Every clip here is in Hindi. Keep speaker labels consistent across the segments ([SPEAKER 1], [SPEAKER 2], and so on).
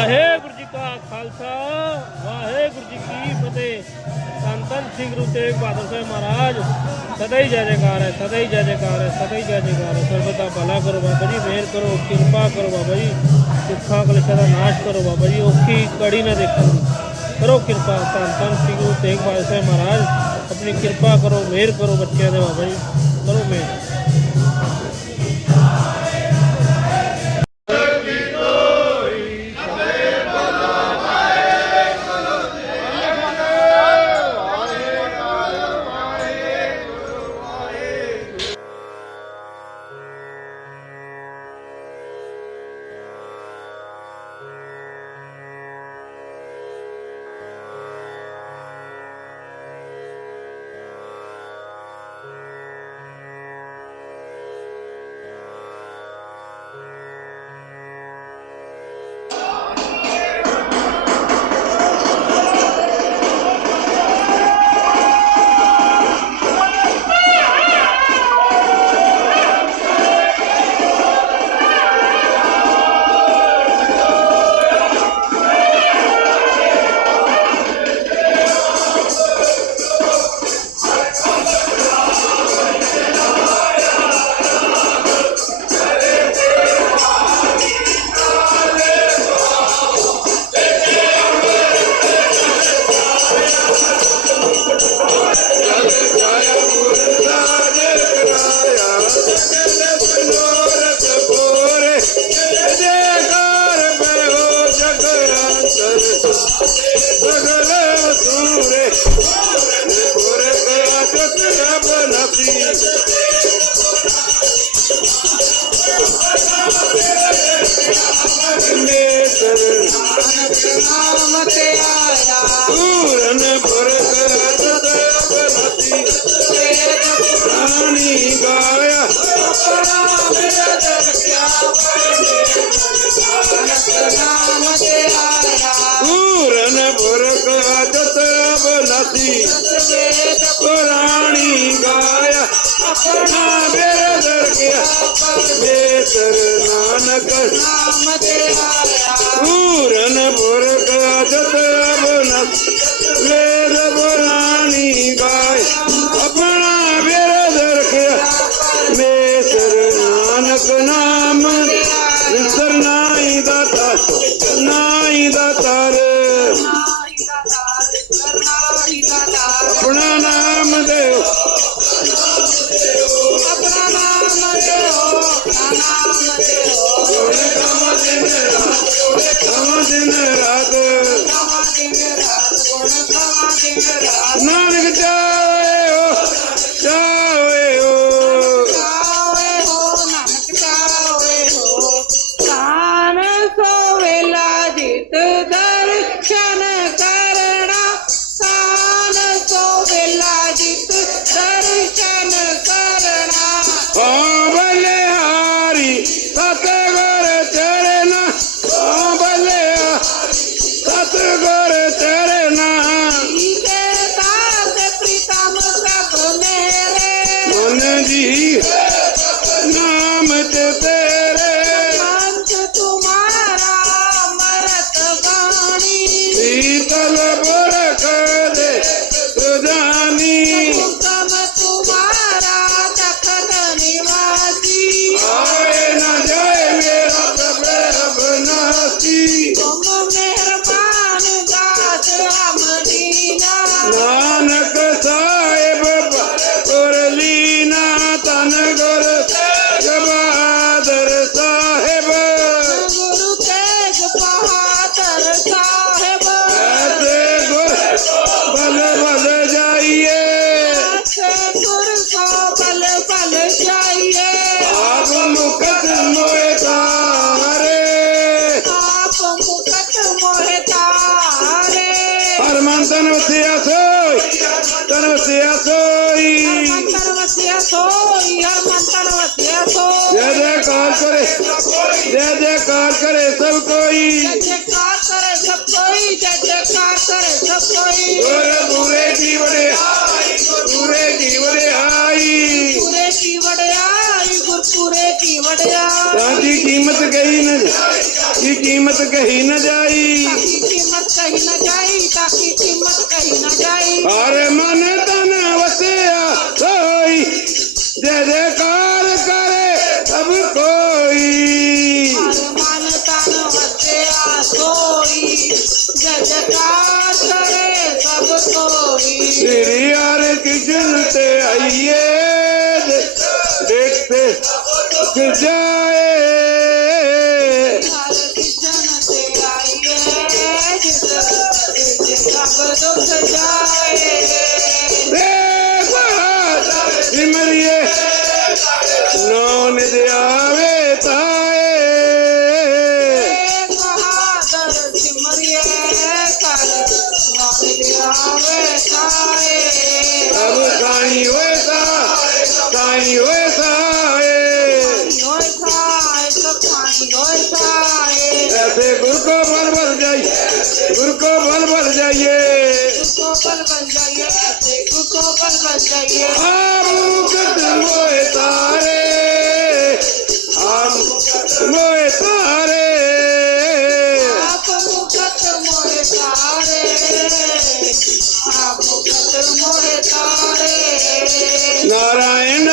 [SPEAKER 1] ਵਾਹਿਗੁਰੂ ਜੀ ਕਾ ਖਾਲਸਾ, ਵਾਹਿਗੁਰੂ ਜੀ ਕੀ ਫਤਿਹ। ਧੰਨ ਧੰਨ ਗੁਰੂ ਤੇਗ ਬਹਾਦਰ ਸਾਹਿਬ ਮਹਾਰਾਜ। ਸਦਾ ਹੀ ਜੈ ਜੈਕਾਰ ਹੈ, ਸਦਾ ਹੀ ਜੈ ਜੈਕਾਰ ਹੈ, ਸਦਾ ਹੀ ਜੈ ਜੈਕਾਰ ਹੈ। ਸਰਬਤ ਦਾ ਭਲਾ ਕਰੋ ਬਾਬਾ ਜੀ, ਮਿਹਰ ਕਰੋ, ਕਿਰਪਾ ਕਰੋ ਬਾਬਾ ਜੀ। ਦੁੱਖਾਂ ਕਲੇਸ਼ਾਂ ਦਾ ਨਾਸ਼ ਕਰੋ ਬਾਬਾ ਜੀ ਔਖੀ ਕੜੀ ਨਾ ਦੇਖਣ। ਕਰੋ ਕਿਰਪਾ, ਧੰਨ ਧੰਨ ਸ੍ਰੀ ਗੁਰੂ ਤੇਗ ਬਹਾਦਰ ਸਾਹਿਬ ਮਹਾਰਾਜ। ਆਪਣੀ ਕਿਰਪਾ ਕਰੋ, ਮਿਹਰ ਕਰੋ ਬੱਚਿਆਂ ਦੇ ਬਾਬਾ ਜੀ। ਕਰੋ ਮਿਹਰ।
[SPEAKER 2] Let's go. Tennessea soy, Tennessea
[SPEAKER 3] soy. Soy, soy. जय जयकार करे जय जयकार
[SPEAKER 2] करे सब कोई जय जयकार करे सब कोई जय जयकार
[SPEAKER 3] करे सब कोई पूरे जीवन पूरे जीवन
[SPEAKER 2] आई पूरे जीवन आई गुरपुरे की
[SPEAKER 3] की
[SPEAKER 1] कीमत कही न की कीमत कही न जाई
[SPEAKER 2] कही न जाई ताकि कीमत कही न जाई।
[SPEAKER 1] अरे मन तन वसिया सोई जय जयकार करे सब कोई।
[SPEAKER 2] मन तन वसे सोई जय जयकार करे सब कोई।
[SPEAKER 1] श्री हर कृष्ण ते आइए देखते जाए। जाइए।
[SPEAKER 2] बन बन
[SPEAKER 1] तारे हम मोए तारे।
[SPEAKER 2] आप मुकत मोहे तारे आप मुकत मोहे तारे
[SPEAKER 1] नारायण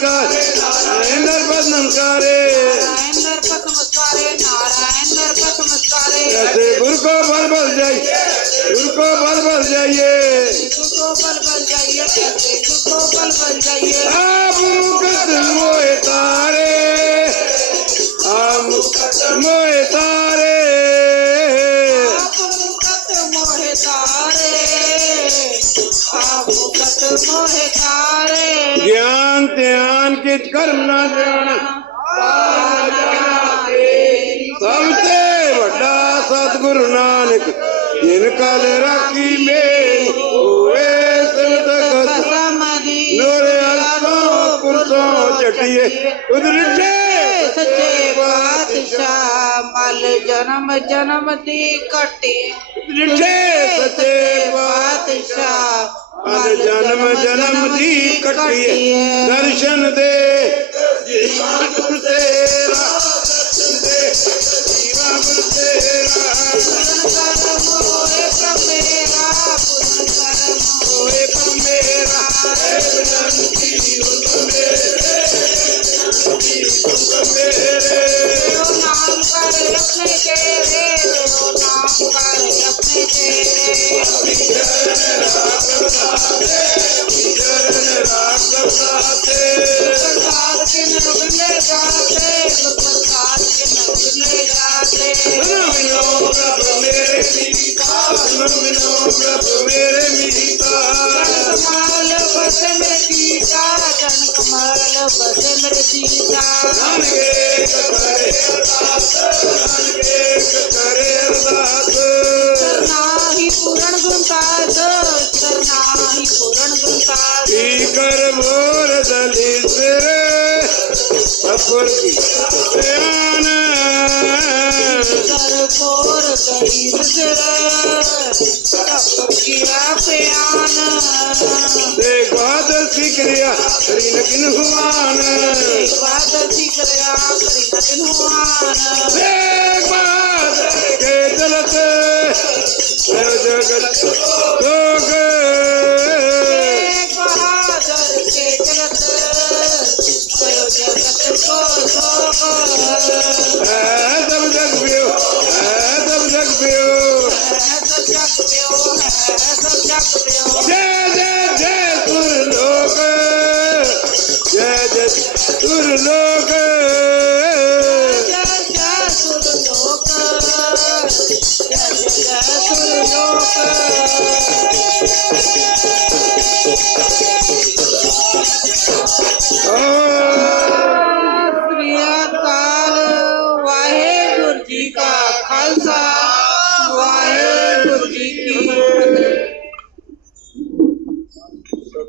[SPEAKER 1] कर नारायण करे
[SPEAKER 2] नारायण मस्कारे नारायण मस्कारे
[SPEAKER 1] गुरु को बल बल जाइए। को बल बन जाइए।
[SPEAKER 2] बल बन जाइए बल बन जाइए।
[SPEAKER 1] आप मुकद मोए तारे आप मोए तारे।
[SPEAKER 2] तारे
[SPEAKER 1] ज्ञान ध्यान के कर्म ना जाना। सबसे बड़ा सतगुरु नानक इनकल राखी में हुए चटिए उदरटे बादशाह मल जन्म
[SPEAKER 2] जन्म दी कटे। उदरटे सच्चे
[SPEAKER 1] बादशाह मल जन्म जन्म दी कटिए दर्शन दे।
[SPEAKER 2] तेरा दर्शन दे। तेरा। Thank you. कर मोर
[SPEAKER 1] दली सिर। की ध्यान
[SPEAKER 2] कर फोर गरीब सिर। तप किया प्यान।
[SPEAKER 1] देखवाद सिक्रिया हरी नकिन हुआन।
[SPEAKER 2] बात सीख रहा करी नतिन हुआन।
[SPEAKER 1] देखवाद के चलत जगत
[SPEAKER 2] जगत को शोक
[SPEAKER 1] है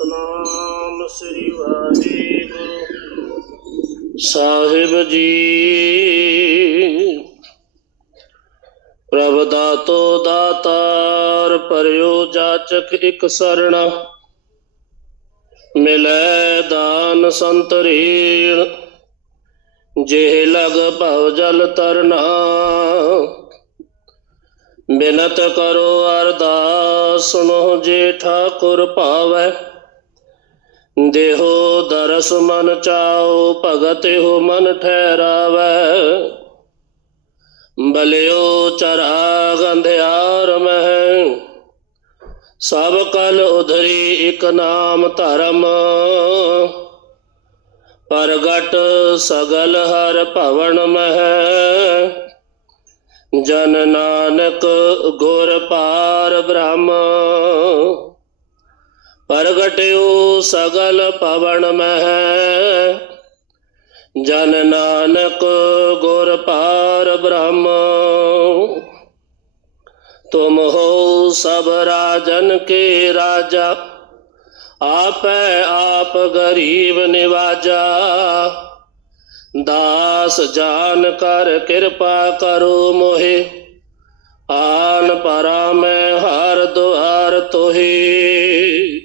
[SPEAKER 4] ਸਤਨਾਮ ਸ੍ਰੀ ਵਾਹਿਗੁਰੂ ਸਾਹਿਬ ਜੀ ਪ੍ਰਭ ਦਾਤੋ ਦਾਤਾਰ ਪਰਿਓ ਜਾਚਕ ਇਕ ਸਰਣਾ ਮਿਲੈ ਦਾਨ ਸੰਤਰੀਣ
[SPEAKER 5] ਜਿਹ ਲਗ ਭਵ ਜਲ ਤਰਨਾ ਬਿਨਤ ਕਰੋ ਅਰਦਾਸ ਸੁਨੋ ਜੇ ਠਾਕੁਰ ਭਾਵੈ देहो दरस मन चाओ, भगत हो मन ठहराव। बलियो चरा गंध्यार मह। सब कल उधरी एक नाम धर्म। प्रगट सगल हर भवन मह। जन नानक गुर पार ब्रह्म। प्रगटयो सगल पवन मह। जन नानक गुर पार ब्रह्म। तुम हो सब राजन के राजा। आप आप गरीब निवाजा। दास जान कर कृपा करो मोहे। आन परा में हर तुहे तोहे।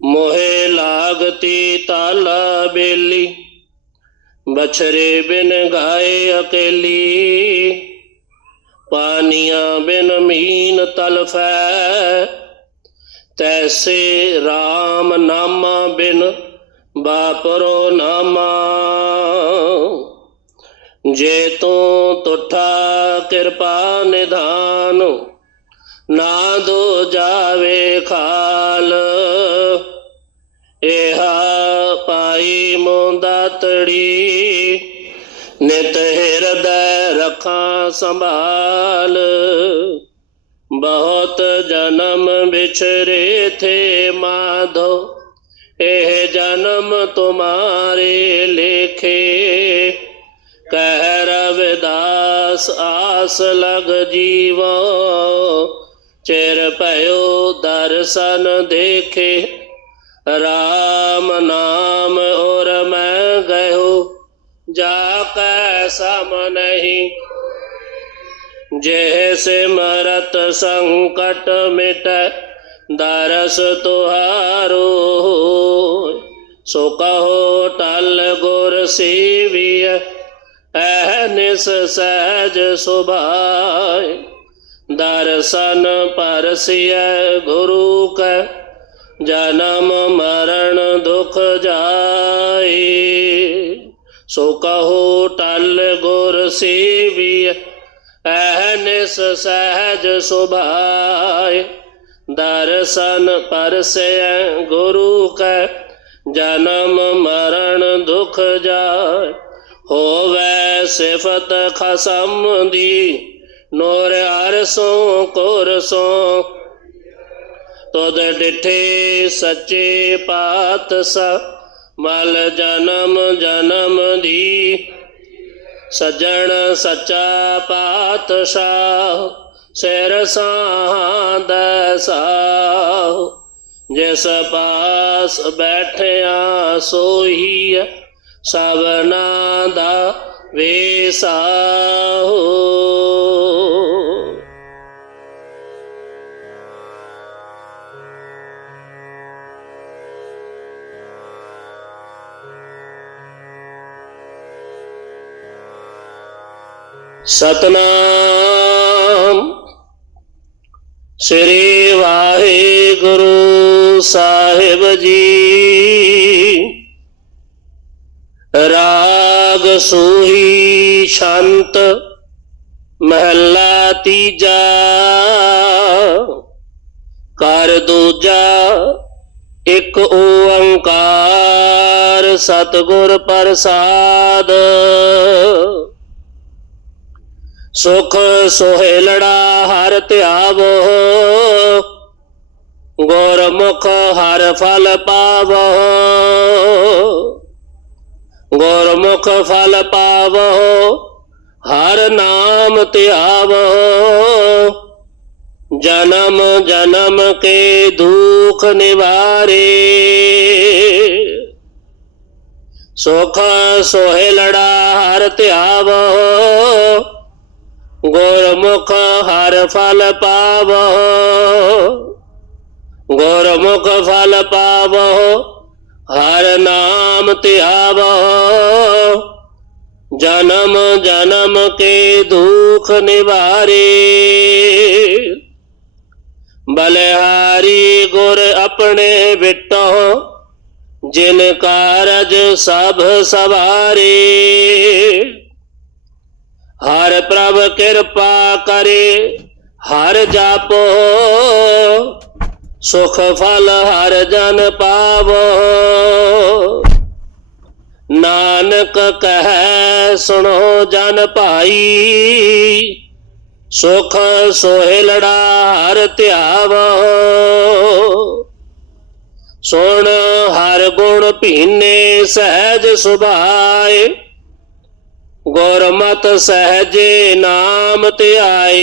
[SPEAKER 5] मोहे लागती ताला बेली बछरे बिन गाय अकेली। पानिया बिन मीन तलफ तैसे राम नामा बिन बापरो नामा। जे तो तुठा कृपा निधान ना दो जावे खाल। छड़ी ने हृदय रखा संभाल। बहुत जन्म बिछड़े थे माधो एह जन्म तुम्हारे लेखे। कह रविदास आस लग जीवो, चिर पयो दर्शन देखे। राम नाम गयो जाके सम नहीं। जेह मरत संकट मिट, दरस तुहारो सो कहो, टल गुर अहनिस सहज सुभाय दर्शन परसिय गुरु का जनम, मरण, दुख जाए। सो कहो, टल गुर सेविय अहनिस सहज सुभाय दर्शन पर से गुरु क, जन्म, मरण, दुख जाय हो वै सिफत खसम दी, नोर अरसों कोरसों ਤੁਧ ਡਿਠੇ ਸੱਚੇ ਪਾਤਸ਼ਾਹ ਮਲ ਜਨਮ ਜਨਮ ਦੀ ਸਜਣ ਸੱਚਾ ਪਾਤਸ਼ਾਹ ਸਿਰ ਸਾਧ ਸਾਹ ਜਿਸ ਪਾਸ ਬੈਠਿਆ ਸੋਈ ਸਭਨਾ ਦਾ ਵੇਸਾਹੋ ਸਤਨਾਮ ਸ੍ਰੀ ਵਾਹਿਗੁਰੂ ਸਾਹਿਬ ਜੀ ਰਾਗ ਸੂਹੀ ਸ਼ੰਤ ਮਹੱਲਾ ਤੀਜਾ ਕਰ ਦੂਜਾ ਇੱਕ ਓੰਕਾਰ ਸਤਿਗੁਰ ਪ੍ਰਸਾਦ ਸੁਖ ਸੋਹਿਲੜਾ ਹਰ ਧਿਆਵੋ ਗੁਰਮੁਖ ਹਰ ਫਲ ਪਾਵੋ ਗੁਰਮੁਖ ਫਲ ਪਾਵੋ ਹਰ ਨਾਮ ਧਿਆਵੋ ਜਨਮ ਜਨਮ ਕੇ ਦੁਖ ਨਿਵਾਰੇ ਸੁਖ ਸੋਹਿਲੜਾ ਹਰ ਧਿਆਵੋ गोरमुख हर फल पाव गौर मुख फल पाव हर नाम त्यावहो। जन्म जन्म के दुख निवारे। बलहारी गुर अपने बिट्टो जिन कारज सब सवारी। हर प्रभ कृपा करे, हर जापो। सुख फल हर जन पावो। नानक कह सुनो जन पाई सुख सोहे लड़ा हर त्याव। सुन हर गुण पीने सहज सुभाए ਗੁਰਮਤ ਸਹਜੇ ਨਾਮ ਧਿਆਏ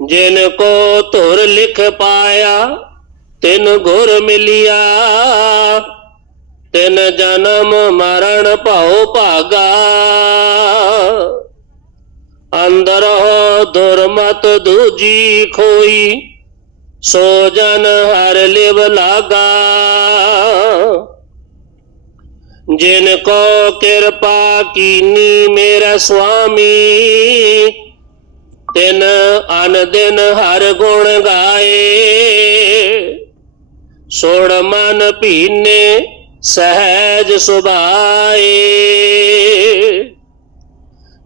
[SPEAKER 5] ਜਿਨ ਕੋ ਧੁਰ ਲਿਖ ਪਾਇਆ ਤਿਨ ਗੁਰ ਮਿਲਿਆ ਤਿਨ ਜਨਮ ਮਰਨ ਭਉ ਭਾਗਾ ਅੰਦਰ ਹੋ ਦੁਰਮਤ ਦੂਜੀ ਖੋਈ ਸੋ ਜਨ ਹਰ ਲਿਵ ਲਾਗਾ जिनको कृपा कीनी मेरा स्वामी तिन अन दिन हर गुण गाए। सोड़ मन पीने सहज सुभाए।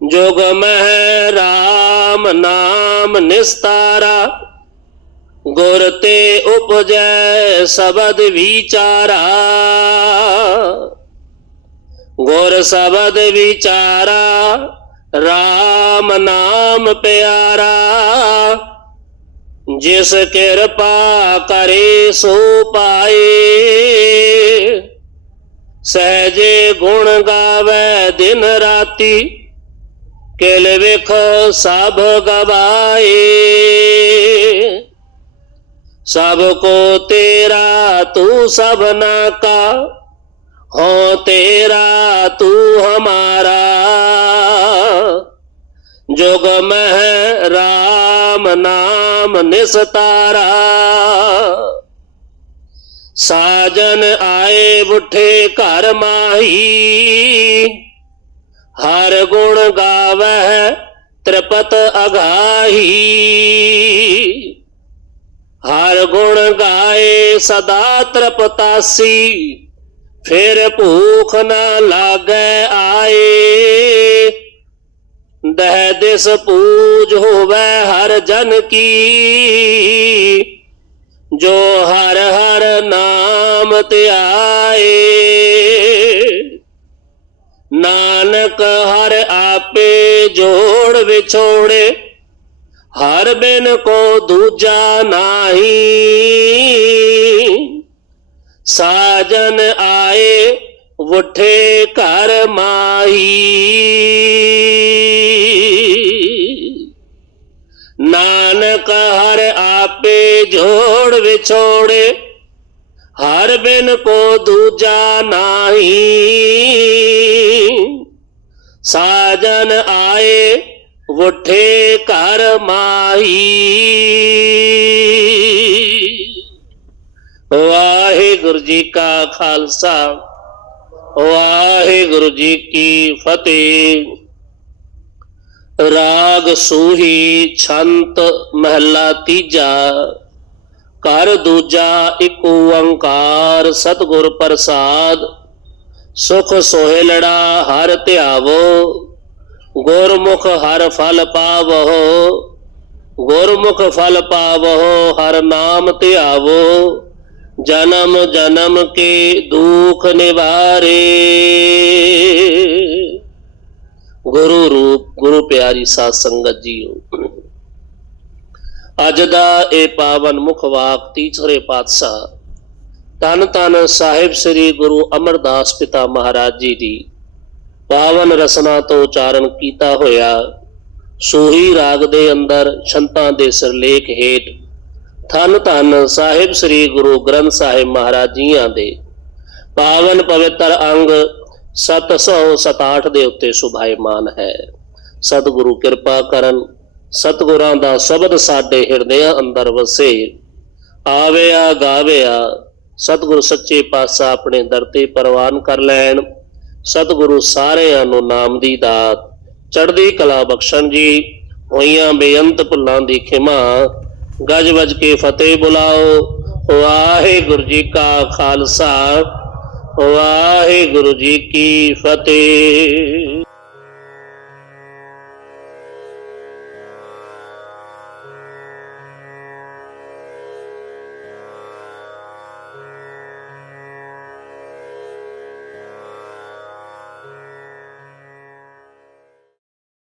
[SPEAKER 5] जोग मह राम नाम निस्तारा, गुर ते उपजय सबद विचारा। गौर सबद विचारा, राम नाम प्यारा। जिस कृपा करे सो पाए। सहजे गुण गावे दिन राती, किल विख सब गवाए। सबको तेरा तू सब ना का हो तेरा तू हमारा। जोग मह राम नाम निस्तारा साजन आए बुठे कर माही। हर गुण गाव त्रिपत अघाही। हर गुण गाए सदा त्रिपतासी फिर भूख न लाग आए। दह दिस पूज होवे हर जन की। जो हर हर नाम त्याए नानक हर आपे जोड़ विछोड़े हर बिन को दूजा नाही। साजन आए, उठे कर माही। नानक हर आपे जोड़ विछोड़े हर बिन को दूजा नाही। साजन आए, उठे कर माही। वागुरु जी का खालसा। वागुरु जी की फतेह। राग सूही छंत महला तीजा। कर दूजा एक ओंकार सतगुर प्रसाद। सुख सोहेलड़ा हर त्यावो। गुरमुख हर फल पावहो गुरमुख फल पावहो हर नाम त्यावो। ਨਾਮ ਧਿਆਵੋ ਜਨਮ ਜਨਮ ਕੇ ਦੁਖ ਨਿਵਾਰੇ ਗੁਰੂ ਰੂਪ ਗੁਰੂ ਪਿਆਰੀ ਸਾਧ ਸੰਗਤ ਜੀਓ ਅੱਜ ਦਾ ਇਹ ਪਾਵਨ ਮੁਖ ਵਾਕ ਤੀਸਰੇ ਪਾਤਸ਼ਾਹ ਤਨ ਤਨ ਸਾਹਿਬ ਸ੍ਰੀ ਗੁਰੂ ਅਮਰਦਾਸ ਪਿਤਾ ਮਹਾਰਾਜ ਜੀ ਦੀ ਪਾਵਨ ਰਸਨਾ ਤੋਂ ਉਚਾਰਨ ਕੀਤਾ ਹੋਇਆ ਸੂਹੀ ਰਾਗ ਦੇ ਅੰਦਰ ਛੰਤਾਂ ਦੇ ਸਿਰਲੇਖ ਹੇਠ ਧੰਨ ਧੰਨ ਸਾਹਿਬ ਸ੍ਰੀ ਗੁਰੂ ਗ੍ਰੰਥ ਸਾਹਿਬ ਮਹਾਰਾਜ ਜੀਆਂ ਦੇ ਪਾਵਨ ਪਵਿੱਤਰ ਅੰਗ 767 ਦੇ ਉੱਤੇ ਸੁਭਾਇਮਾਨ ਹੈ ਸਤਿਗੁਰੂ ਕਿਰਪਾ ਕਰਨ ਸਤਿਗੁਰਾਂ ਦਾ ਸ਼ਬਦ ਸਾਡੇ ਹਿਰਦਿਆਂ ਅੰਦਰ ਵਸੇ ਆਵਿਆ ਗਾਵਿਆ ਸਤਿਗੁਰ ਸੱਚੇ ਪਾਤਸ਼ਾਹ ਆਪਣੇ ਦਰ ਤੇ ਪ੍ਰਵਾਨ ਕਰ ਲੈਣ ਸਤਿਗੁਰੂ ਸਾਰਿਆਂ ਨੂੰ ਨਾਮ ਦੀ ਦਾਤ ਚੜ੍ਹਦੀ ਕਲਾ ਬਖਸ਼ਣ ਜੀ ਹੋਈਆਂ ਬੇਅੰਤ ਭੁੱਲਾਂ ਦੀ ਖਿਮਾ गज बज के फतेह बुलाओ। वाहे गुरु जी का खालसा। वाहे गुरु जी की फतेह।